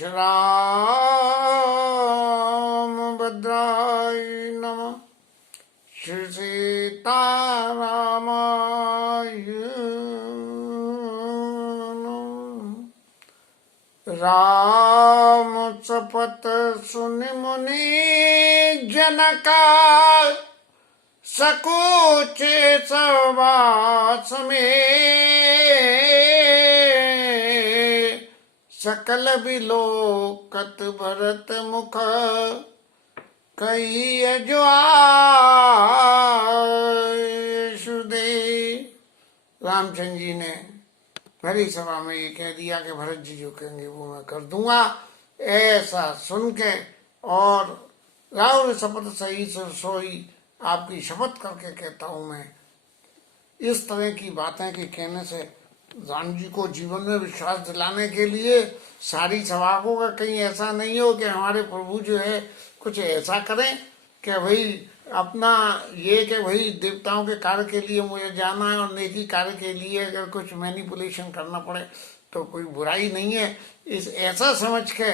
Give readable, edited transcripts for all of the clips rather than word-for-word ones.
श्रीरामभद्राय नमः। श्री सीतारामाय नमः। राम शपथ सुनि मुनि जनका, सकुचे सवास में सकल बिलोकत भरत मुख कही अजवासुदे। रामचंद्र जी ने भरी सभा में ये कह दिया कि भरत जी जो कहेंगे वो मैं कर दूंगा। ऐसा सुन के और रावण शपथ सही सोई, आपकी शपथ करके कहता हूं मैं। इस तरह की बातें के कहने से राम जी को जीवन में विश्वास दिलाने के लिए सारी सभा को का कहीं ऐसा नहीं हो कि हमारे प्रभु जो है कुछ ऐसा करें कि भाई अपना ये कि भाई देवताओं के कार्य के लिए मुझे जाना है और नेकी कार्य के लिए अगर कुछ मैनिपुलेशन करना पड़े तो कोई बुराई नहीं है। इस ऐसा समझ के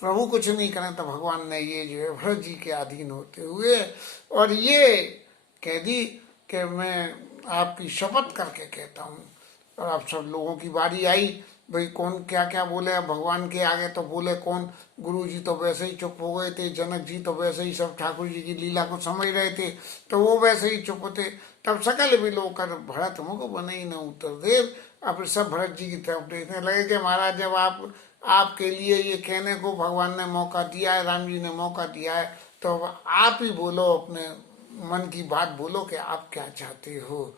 प्रभु कुछ नहीं करें तो भगवान ने ये जो है भरत जी के अधीन होते हुए और ये कह दी कि मैं आपकी शपथ करके कहता हूँ। और अब सब लोगों की बारी आई, भाई कौन क्या क्या बोले। अब भगवान के आगे तो बोले कौन, गुरु जी तो वैसे ही चुप हो गए थे, जनक जी तो वैसे ही सब ठाकुर जी की लीला को समझ रहे थे तो वो वैसे ही चुप थे। तब सकल भी लोग कर भरत मुख बने ही न उत्तर देव। अब सब भरत जी की तरफ देखने लगे कि महाराज जब आपके लिए ये कहने को भगवान ने मौका दिया है, राम जी ने मौका दिया है, तो आप ही बोलो, अपने मन की बात बोलो कि आप क्या चाहते हो।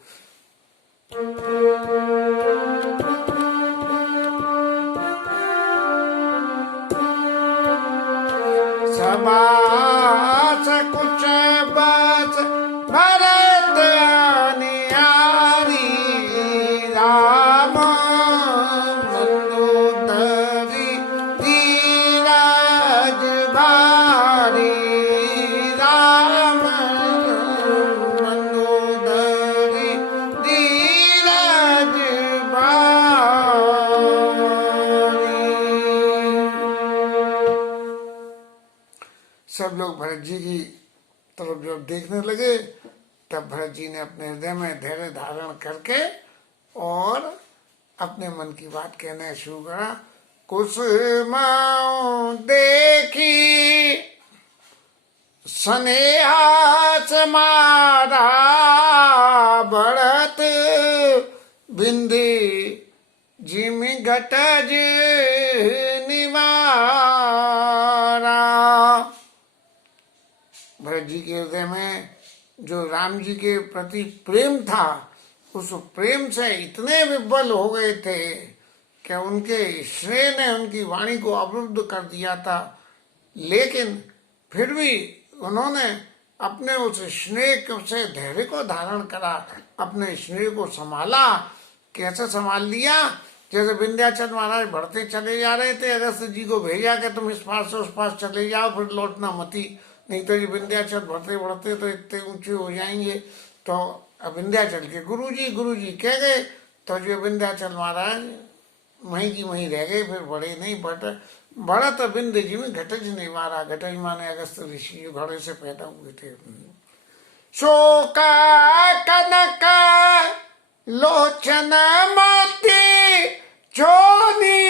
सभा से कुछ बस भरत निहारी, राम मंदोदरी धीरज भारी, राम मंदोदरी धीरज भारी। सब लोग भरत जी की तरफ जब देखने लगे तब भरत जी ने अपने हृदय में धैर्य धारण करके और अपने मन की बात कहने शुरू करा। कुसुमाओं देखी स्नेहा समारा, बढ़त बिंदी जिम घटज निवारा। भरत जी के हृदय में जो राम जी के प्रति प्रेम था, उस प्रेम से इतने विह्वल हो गए थे कि उनके स्नेह ने उनकी वाणी को अवरुद्ध कर दिया था। लेकिन फिर भी उन्होंने अपने उस स्नेह से धैर्य को धारण करा, अपने स्नेह को संभाला। कैसे संभाल लिया? जैसे विंध्याचल महाराज बढ़ते चले जा रहे थे, अगस्त जी को भेजा कि तुम इस पास से उस पास चले जाओ, फिर लौटना मती, नहीं तो ये विंध्याचल बढ़ते बढ़ते तो इतने ऊंचे हो जाएंगे। तो विंध्याचल के गुरु जी कह गए तो जो विंध्याचल महाराज वहीं की वहीं रह गए, फिर बड़े नहीं बढ़त बिंद जी में घटज निवारा। घटज माने अगस्त ऋषि जो घड़े से पैदा हुए थे। शोका कनक लोचन मोती चोनी,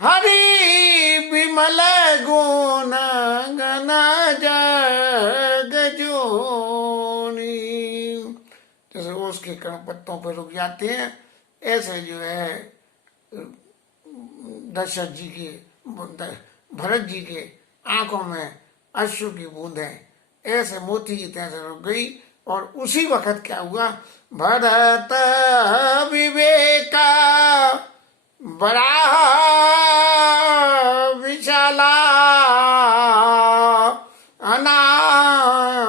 हरि विमल गुण गण जग जोनी। जैसे उसके कण पत्तों पर रुक जाते हैं, ऐसे जो है दशरथ जी के भरत जी के आंखों में अश्रु की बूंदें ऐसे मोती की तरह से रुक गई। और उसी वक्त क्या हुआ? भरत विवेका बड़ा विशाला,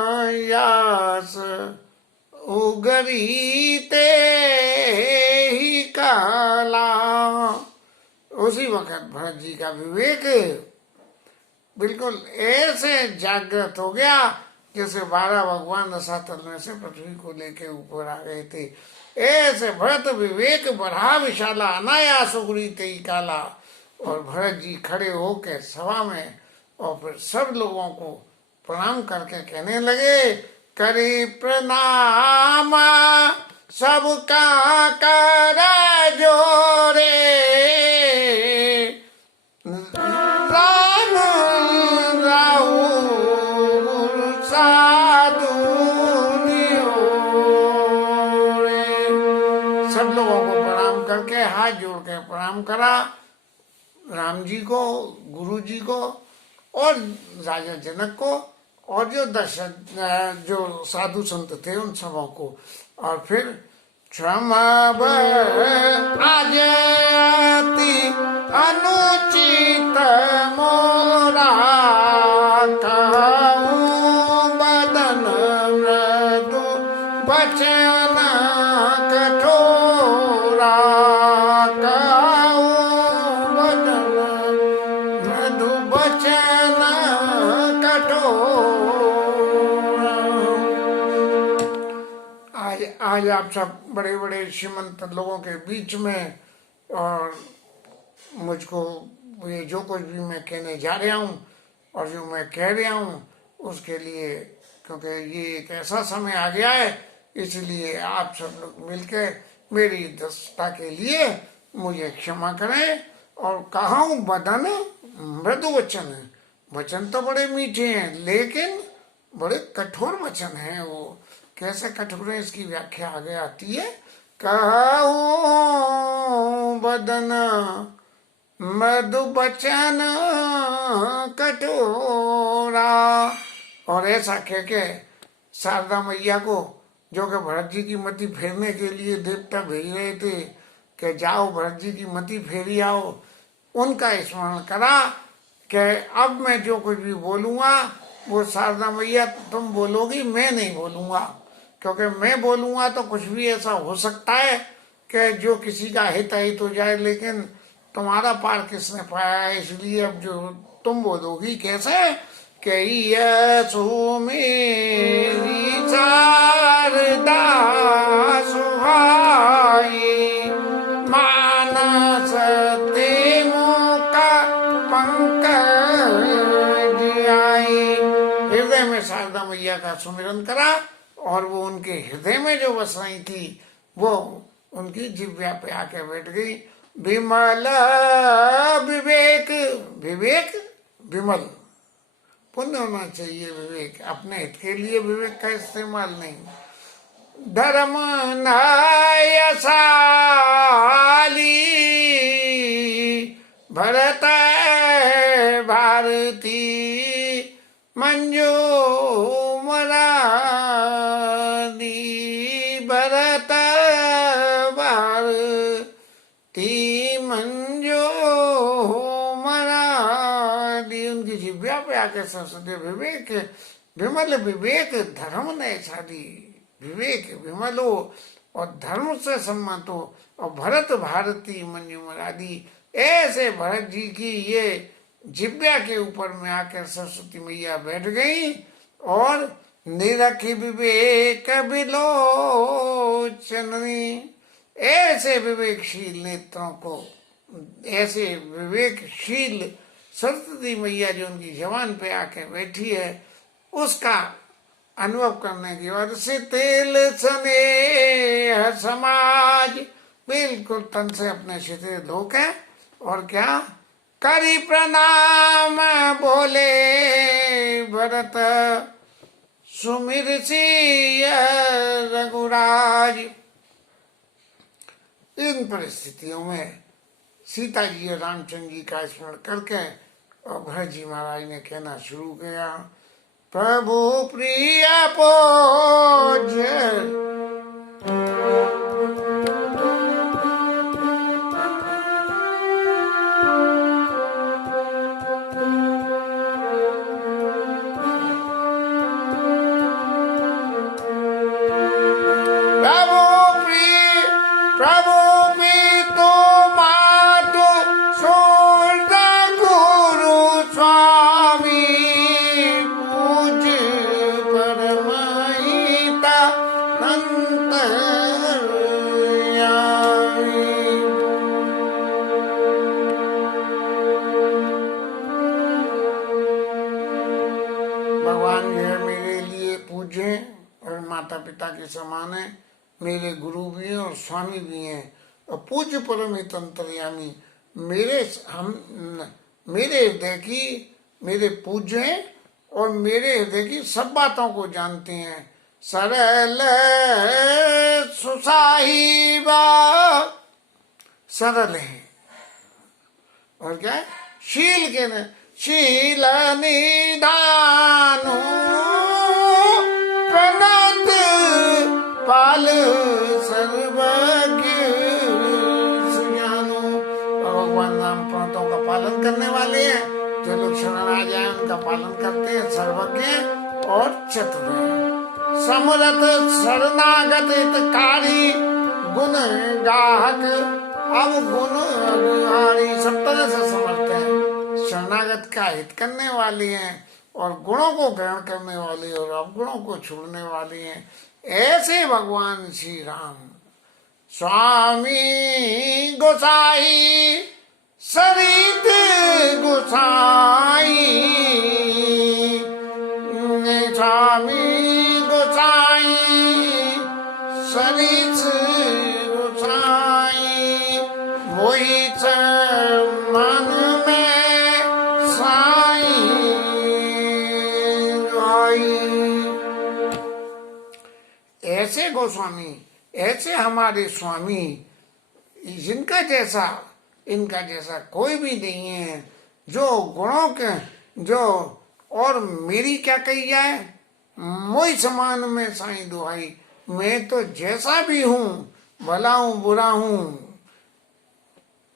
अनायास उगरी ते ही काला। उसी वक्त भरत जी का विवेक बिल्कुल ऐसे जागृत हो गया जैसे 12 भगवान रसातल में से पृथ्वी को लेके ऊपर आ गए थे। ऐसे भरत विवेक बढ़ा विशाला, अनायास उगरी ते ही काला। और भरत जी खड़े होके सभा में और फिर सब लोगों को प्रणाम करके कहने लगे, करे प्रणाम सबका कर जोरे, राम राहुल साधु निहोरे। सब लोगों को प्रणाम करके हाथ जोड़ के प्रणाम करा, राम जी को, गुरु जी को और राजा जनक को और जो जो साधु संत थे उन सबों को। और फिर क्षमा आज अति अनुचित मोरा, कहूँ बदन मृदु बचन कठोरा, कहूँ बदन मृदु बचन कठोरा। आज आप सब बड़े बड़े श्रीमंत लोगों के बीच में, और मुझको ये जो कुछ भी मैं कहने जा रहा हूँ और जो मैं कह रहा हूँ उसके लिए, क्योंकि ये एक ऐसा समय आ गया है, इसलिए आप सब लोग मिलकर मेरी दृष्टता के लिए मुझे क्षमा करें। और कहूँ बदन मृदु वचन है, वचन तो बड़े मीठे हैं लेकिन बड़े कठोर वचन हैं। वो कैसे कठोर है इसकी व्याख्या आगे आती है। कहूँ बदन मृदु बचन कठोरा। और ऐसा कह के शारदा मैया को, जो कि भरत जी की मति फेरने के लिए देवता भेज रहे थे कि जाओ भरत जी की मति फेरी आओ, उनका स्मरण करा कि अब मैं जो कुछ भी बोलूँगा वो शारदा मैया तुम बोलोगी, मैं नहीं बोलूँगा, क्योंकि मैं बोलूँगा तो कुछ भी ऐसा हो सकता है कि जो किसी का हित अहित हो जाए, लेकिन तुम्हारा पार किसने पाया है, इसलिए अब जो तुम बोलोगी कैसे कि यीशु मेरी शारदा सुहाई, मानस ते मुका पंकज आई। हृदय में शारदा मैया का सुमिरन करा और वो उनके हृदय में जो बस रही थी वो उनकी जिह्वा पे आके बैठ गई। विमल विवेक, विवेक विमल, पुण्य होना चाहिए विवेक, अपने हित के लिए विवेक का इस्तेमाल नहीं। धर्म न्यायशाली भरत भारती मंजू मरानी, भरत भारती मंजू मरानी। उनकी जिह्वा पे आके संसदीय विवेक, विमल विवेक, धर्म न्यायशाली विवेक विमल हो और धर्म से सम्मत हो, और भरत भारती मंजू मरादी। ऐसे भरत जी की ये जिह्वा के ऊपर में आकर सरस्वती मैया बैठ गई और निरखी विवेक विलोचनी, ऐसे विवेकशील नेत्रों को, ऐसे विवेकशील सरस्वती मैया जो उनकी जवान पे आके बैठी है उसका अनुभव करने के बाद से तेल स्नेह समाज, बिल्कुल तन से अपने शिथिल धोके और क्या करी प्रणाम बोले भरत सुमिर सिय रघुराज। इन परिस्थितियों में सीता जी और रामचंद्र जी का स्मरण करके और भरत जी महाराज ने कहना शुरू किया, प्रभु प्रिय पोज पिता के समान है, मेरे गुरु भी हैं और स्वामी भी हैं, और पूज्य परम हित अंतर्यामी मेरे हृदय की मेरे पूज्य हैं और मेरे हृदय की सब बातों को जानते हैं। सरल सुसाहिबा, सरल है, और क्या है, शील के न शील निधानु प्रणत पाल सर्वज्ञ सुजानो। भगवान नाम प्रणतों का पालन करने वाले हैं, जो लोग शरण आ जाए उनका पालन करते हैं, सर्वज्ञ और चतुर हैं। समरथ शरणागत हितकारी गुण गाहक, अब गुण सब तरह से समर्थ हैं, शरणागत का हित करने वाले हैं और गुणों को ग्रहण करने वाले और अवगुणों को छोड़ने वाले हैं। ऐसे भगवान श्री राम स्वामी गोसाई सरित गोसाई, स्वामी गोसाई सरित गोसाई, मोहि मन में साई आई। ऐसे गोस्वामी, ऐसे हमारे स्वामी, जिनका जैसा इनका जैसा कोई भी नहीं है, जो गुणों के जो, और मेरी क्या कही जाए, मोई समान में साईं दुहाई, मैं तो जैसा भी हूँ, भला हूँ बुरा हूँ,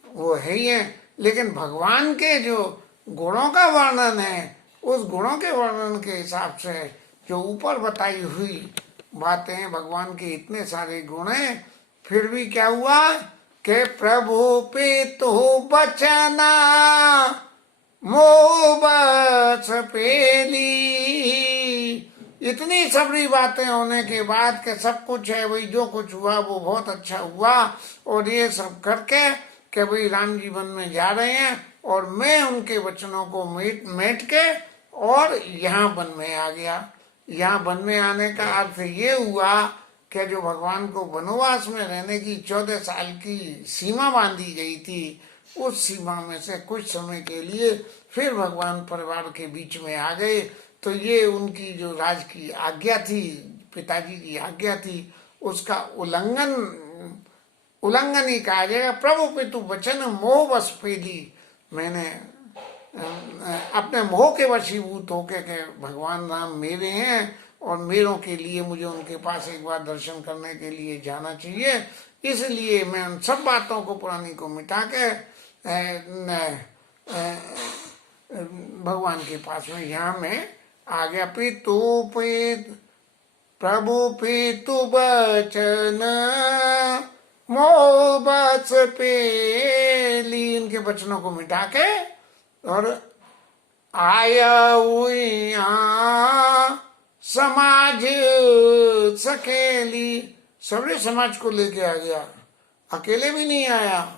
वो है ही है। लेकिन भगवान के जो गुणों का वर्णन है, उस गुणों के वर्णन के हिसाब से जो ऊपर बताई हुई बातें, भगवान के इतने सारे गुण हैं, फिर भी क्या हुआ कि प्रभु पितु बचना मोह बस पेली, इतनी सबरी बातें होने के बाद के सब कुछ है भाई, जो कुछ हुआ वो बहुत अच्छा हुआ, और ये सब करके कि भाई राम जी वन में जा रहे हैं और मैं उनके वचनों को मेट के और यहाँ वन में आ गया। यहाँ वन में आने का अर्थ ये हुआ कि जो भगवान को वनवास में रहने की 14 साल की सीमा बांधी गई थी, उस सीमा में से कुछ समय के लिए फिर भगवान परिवार के बीच में आ गए। तो ये उनकी जो राज की आज्ञा थी, पिताजी की आज्ञा थी, उसका उल्लंघन ही कहा जाएगा। प्रभु पितु वचन मोह बस पेली, मैंने अपने मोह के वशीभूत होके के भगवान राम मेरे हैं और मेरों के लिए मुझे उनके पास एक बार दर्शन करने के लिए जाना चाहिए, इसलिए मैं उन सब बातों को पुरानी को मिटा के भगवान के पास में यहाँ में आ गया। प्रभु पितु बचन मोह बस पेली, इनके वचनों को मिटा के और आया समाज सकेली, सभी समाज को लेके आ गया, अकेले भी नहीं आया,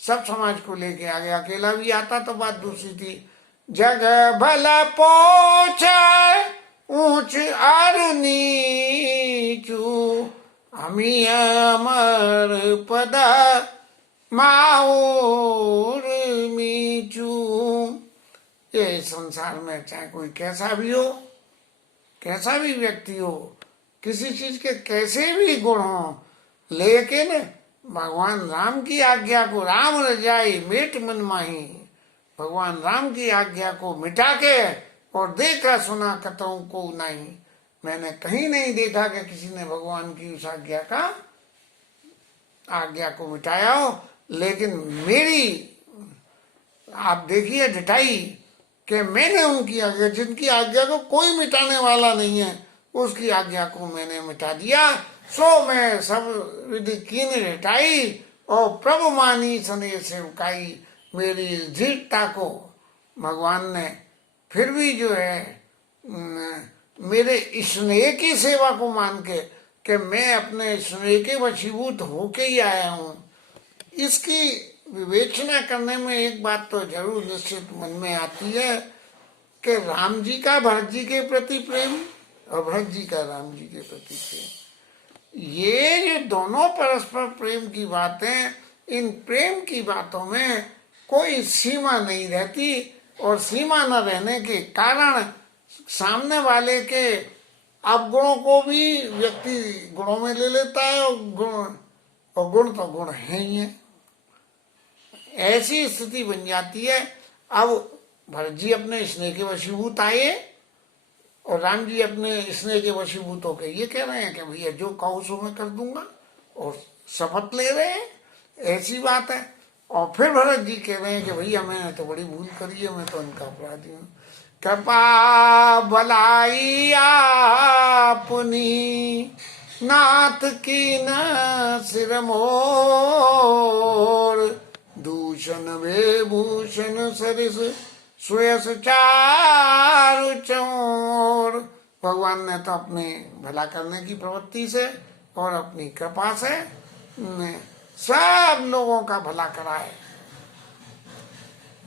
सब समाज को लेके आ गया। अकेला भी आता तो बात दूसरी थी। जग भला पहुंचे ऊंच और नीचू, अमी अमर पदा माऊर मीचू। ये संसार में चाहे कोई कैसा भी हो, कैसा भी व्यक्ति हो, किसी चीज के कैसे भी गुण हो, लेकिन भगवान राम की आज्ञा को राम रजाई मेट मन माही, भगवान राम की आज्ञा को मिटा के और देखा सुना कतौ को नहीं। मैंने कहीं नहीं देखा कि किसी ने भगवान की उस आज्ञा को मिटाया हो, लेकिन मेरी आप देखिए ढिठाई कि मैंने उनकी आज्ञा, जिनकी आज्ञा को कोई मिटाने वाला नहीं है, उसकी आज्ञा को मैंने मिटा दिया। सो मैं सब विधि कीन ढिठाई और प्रभु मानी सने सेवकाई। मेरी दृढ़ता को भगवान ने फिर भी जो है मेरे स्नेह की सेवा को मान के कि मैं अपने स्नेह के वशीभूत होके ही आया हूँ, इसकी विवेचना करने में एक बात तो जरूर निश्चित मन में आती है कि राम जी का भरत जी के प्रति प्रेम और भरत जी का राम जी के प्रति प्रेम। ये दोनों परस्पर प्रेम की बातें, इन प्रेम की बातों में कोई सीमा नहीं रहती, और सीमा न रहने के कारण सामने वाले के अवगुणों को भी व्यक्ति गुणों में ले लेता है, और गुण तो गुण है ही है। ऐसी स्थिति बन जाती है। अब भरत जी अपने स्नेह के वशीभूत आए, और राम जी अपने स्नेह के वशीभूत होकर ये कह रहे हैं कि भैया जो कहो सो मैं कर दूंगा, और शपथ ले रहे हैं। ऐसी बात है। और फिर भरत जी कह रहे हैं कि भैया मैंने तो बड़ी भूल करी है, मैं तो इनका अपराधी हूँ। कृपा भलाई आपनी नाथ की न सिर मोर, दूषण विभूषण सरिस सुयस चारु चोर। भगवान ने तो अपने भला करने की प्रवृत्ति से और अपनी कृपा से सब लोगों का भला करा है,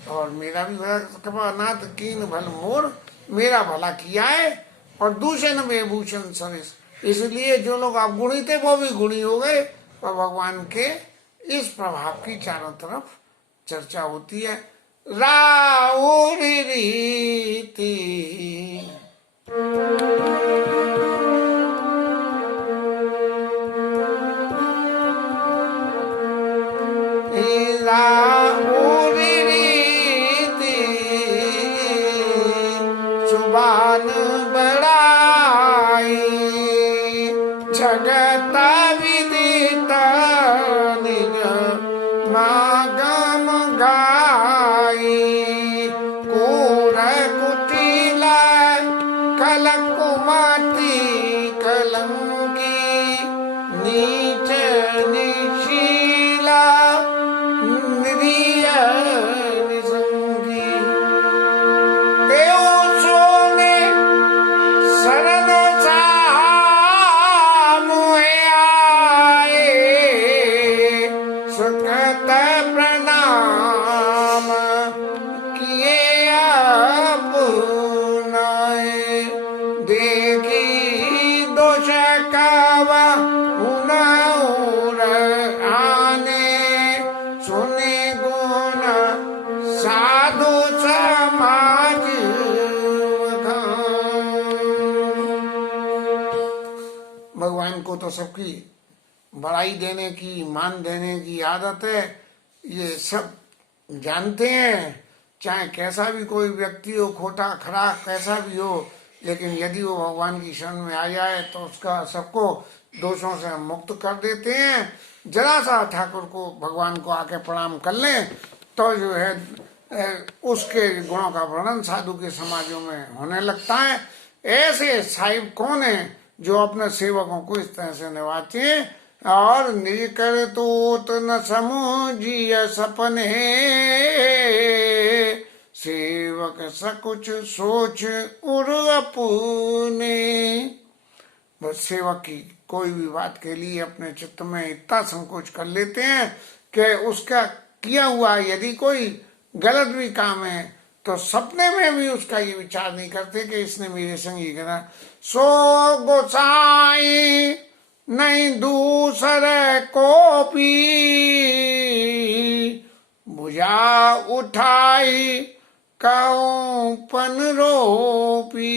और मेरा भी भला कृपा नाथ कीन भल मोर, मेरा भला किया है। और दूषण विभूषण सरिस, इसलिए जो लोग अवगुणी थे वो भी गुणी हो गए, और भगवान के इस प्रभाव की चारों तरफ चर्चा होती है। राउर रीति राउर रीति सुबान बड़ाई, जगत विदित निज मागम गाई। कूर कुटिला कलकुमति कलंकी, नीच निशीला निरीय निसंगी। तेओ सोने शरण सामुए आए, सुकृत प्रणाम किए अपनाए। देखी दोष कव उनउर आने, सुने गुण साधु समाज भगवान को तो सबकी बड़ाई देने की, मान देने की आदत है, ये सब जानते हैं। चाहे कैसा भी कोई व्यक्ति हो, खोटा खरा कैसा भी हो, लेकिन यदि वो भगवान की शरण में आ जाए तो उसका सबको दोषों से मुक्त कर देते हैं। जरा सा ठाकुर को, भगवान को आके प्रणाम कर लें तो जो है उसके गुणों का वर्णन साधु के समाजों में होने लगता है। ऐसे साहिब कौन है जो अपने सेवकों को इस तरह से निभाते हैं। और निज कर तो न समूझिय सपने, सेवक सकुच सोच उर अपने। बस सेवक की कोई भी बात के लिए अपने चित्त में इतना संकोच कर लेते हैं कि उसका किया हुआ यदि कोई गलत भी काम है तो सपने में भी उसका ये विचार नहीं करते कि इसने मेरे संग ये करा। सो गोसाई नहीं दूसरे को पी, भुजा उठाई कहूं पन रोपी।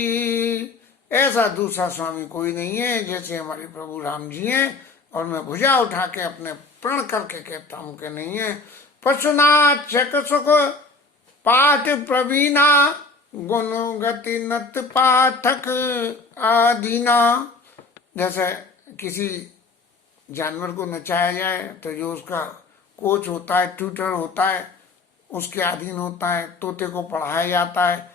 ऐसा दूसरा स्वामी कोई नहीं है जैसे हमारे प्रभु राम जी हैं, और मैं भुजा उठा के अपने प्रण करके कहता हूं कि नहीं है। पशुनाथ चक सुख पाठ प्रवीणा, गुण गति नत पाठक आदीना। जैसे किसी जानवर को नचाया जाए तो जो उसका कोच होता है, ट्यूटर होता है, उसके अधीन होता है, तोते को पढ़ाया जाता है,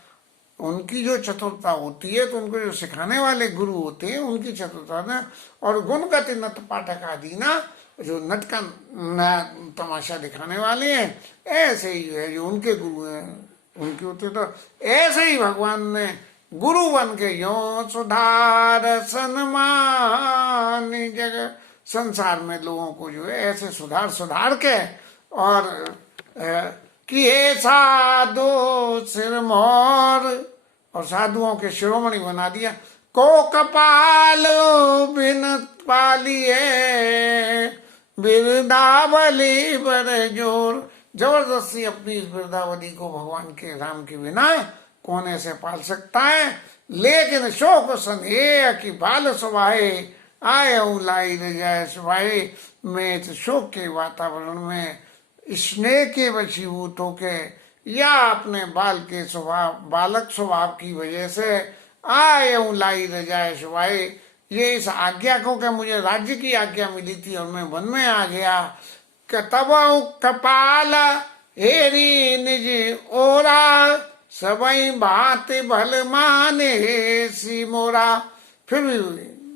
उनकी जो चतुरता होती है तो उनको जो सिखाने वाले गुरु होते हैं उनकी चतुरता ना। और गुण गति नट पाठक आदीना, जो नट का तमाशा दिखाने वाले हैं, ऐसे ही है जो उनके गुरु हैं उनके होते। तो ऐसे ही भगवान ने गुरु बन के यो सुधार सन्मान जगह संसार में लोगों को जो है ऐसे सुधार के और किए साधु सिरमौर, और साधुओं के शिरोमणि बना दिया। को कपाल बिन पालिए, बिरदावली बड़े जोर। जबरदस्ती अपनी इस बिरदावली को भगवान के राम के बिना कौन ऐसे पाल सकता है। लेकिन शोक सन ये कि बाल सुभाए, आए लाई रजाए सुभाए। मैं इस शोक के वातावरण में स्नेह के वशीभूत होके या अपने बालक स्वभाव की वजह से आए लाई रजाए सुभाए, ये इस आज्ञा को कि मुझे राज्य की आज्ञा मिली थी और मैं वन में आ गया। तब कपाल हेरी निज ओरा, सबई बात भल माने सी मोरा। फिर भी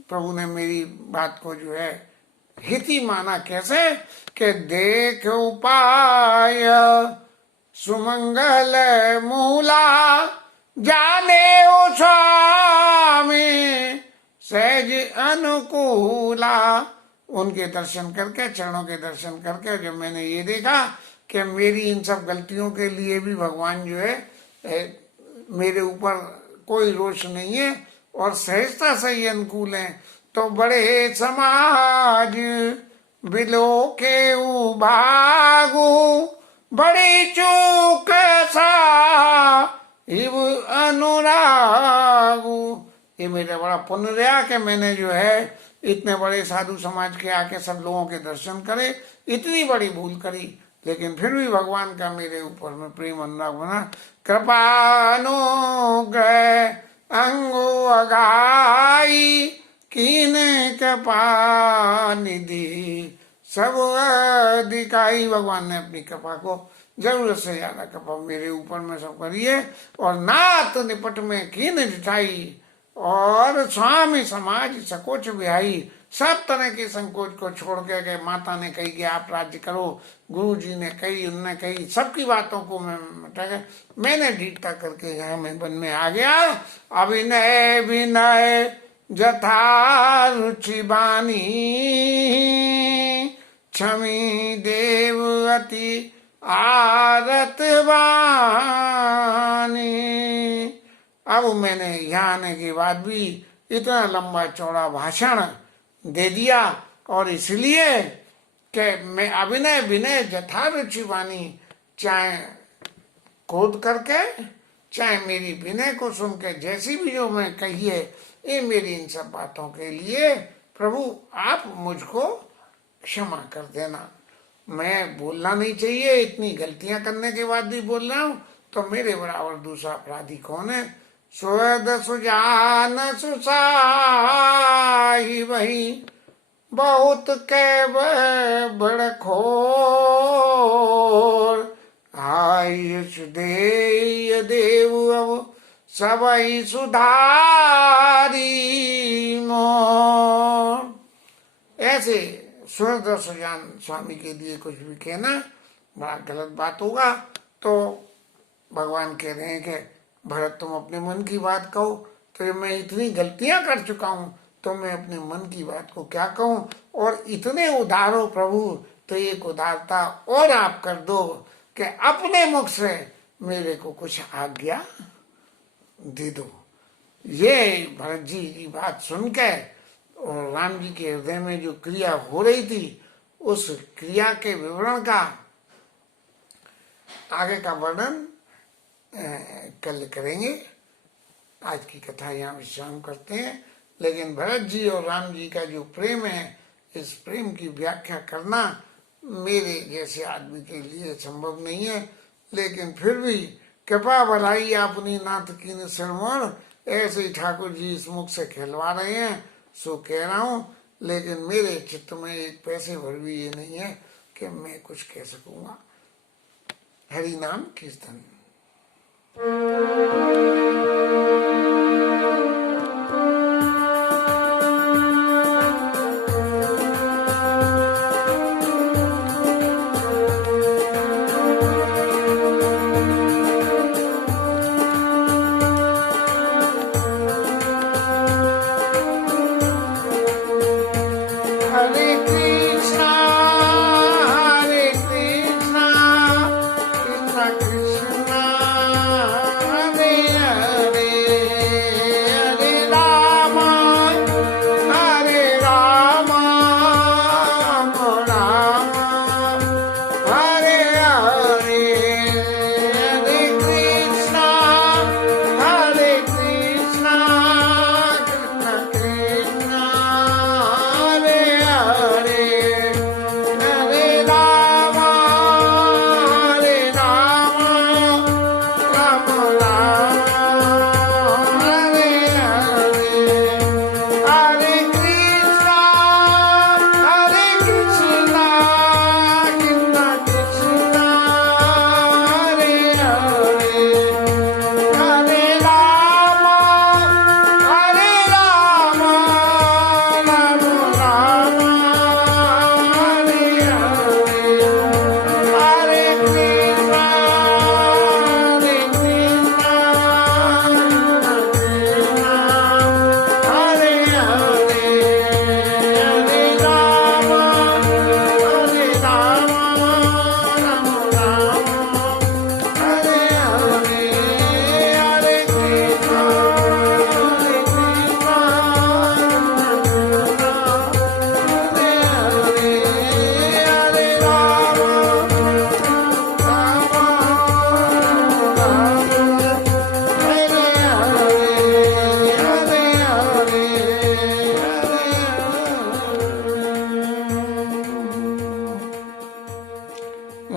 प्रभु ने मेरी बात को जो है हिती माना। कैसे कि देख उपाय सुमंगल मूला, जाने ओ स्वामी सहज अनुकूला। उनके दर्शन करके, चरणों के दर्शन करके जब मैंने ये देखा कि मेरी इन सब गलतियों के लिए भी भगवान जो है मेरे ऊपर कोई रोष नहीं है और सहजता से ही अनुकूल है, तो बड़े समाज बिलो के उभागु, बड़ी चूक सा इव अनुरागु। ये मेरा बड़ा पुण्य रहा कि मैंने जो है इतने बड़े साधु समाज के आके सब लोगों के दर्शन करे। इतनी बड़ी भूल करी, लेकिन फिर भी भगवान का मेरे ऊपर में प्रेम अनुराग बना। कृपानुग्रह अंगो अगाई, कीन कृपा निधि सब अधिकाई। भगवान ने अपनी कृपा को जरूरत से ज्यादा कृपा मेरे ऊपर में सब करी है। और नाथ निपट में कीन जिठाई, और स्वामी समाज सकोच बिहाई। सब तरह के संकोच को छोड़ के माता ने कही कि आप राज्य करो, गुरु जी ने कही, उनने कही, सबकी बातों को मैंने ढीठता करके यहाँ मैं वन में आ गया। अभिनय विनय जथा रुचि बानी, क्षमी देव अति आरत वानी। अब मैंने यहाँ आने के बाद भी इतना लंबा चौड़ा भाषण दे दिया, और इसलिए कि मैं अभिनय विनय जथा रुचि वानी, चाहे क्रोध करके चाहे मेरी विनय को सुन के जैसी भी जो मैं कहिए, ये मेरी इन सब बातों के लिए प्रभु आप मुझको क्षमा कर देना। मैं बोलना नहीं चाहिए, इतनी गलतियां करने के बाद भी बोल रहा हूँ, तो मेरे बराबर दूसरा अपराधी कौन है। सुहद सुजान सुसाही वही, बहुत कैब बड़खोर। आयुष दे देव अब सबई सुधारी मोर। ऐसे सुहद सुजान स्वामी के लिए कुछ भी कहना बड़ा गलत बात होगा। तो भगवान कह रहे हैं कि भरत तुम अपने मन की बात कहो, तो मैं इतनी गलतियां कर चुका हूँ तो मैं अपने मन की बात को क्या कहूँ। और इतने उदार हो प्रभु, तो एक उदारता और आप कर दो कि अपने मुख से मेरे को कुछ आज्ञा दे दो। ये भरत जी की बात सुन के और राम जी के हृदय में जो क्रिया हो रही थी, उस क्रिया के विवरण का आगे का वर्णन कल करेंगे। आज की कथा यहाँ विश्राम करते हैं। लेकिन भरत जी और राम जी का जो प्रेम है, इस प्रेम की व्याख्या करना मेरे जैसे आदमी के लिए संभव नहीं है। लेकिन फिर भी कृपा भलाई अपनी नाथ कीन सिरमौर, ऐसे ही ठाकुर जी इस मुख से खिलवा रहे हैं, सो कह रहा हूँ। लेकिन मेरे चित्त में एक पैसे भर भी ये नहीं है कि मैं कुछ कह सकूंगा। हरि नाम कीर्तन। Hare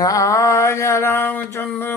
राजा रामचंद्र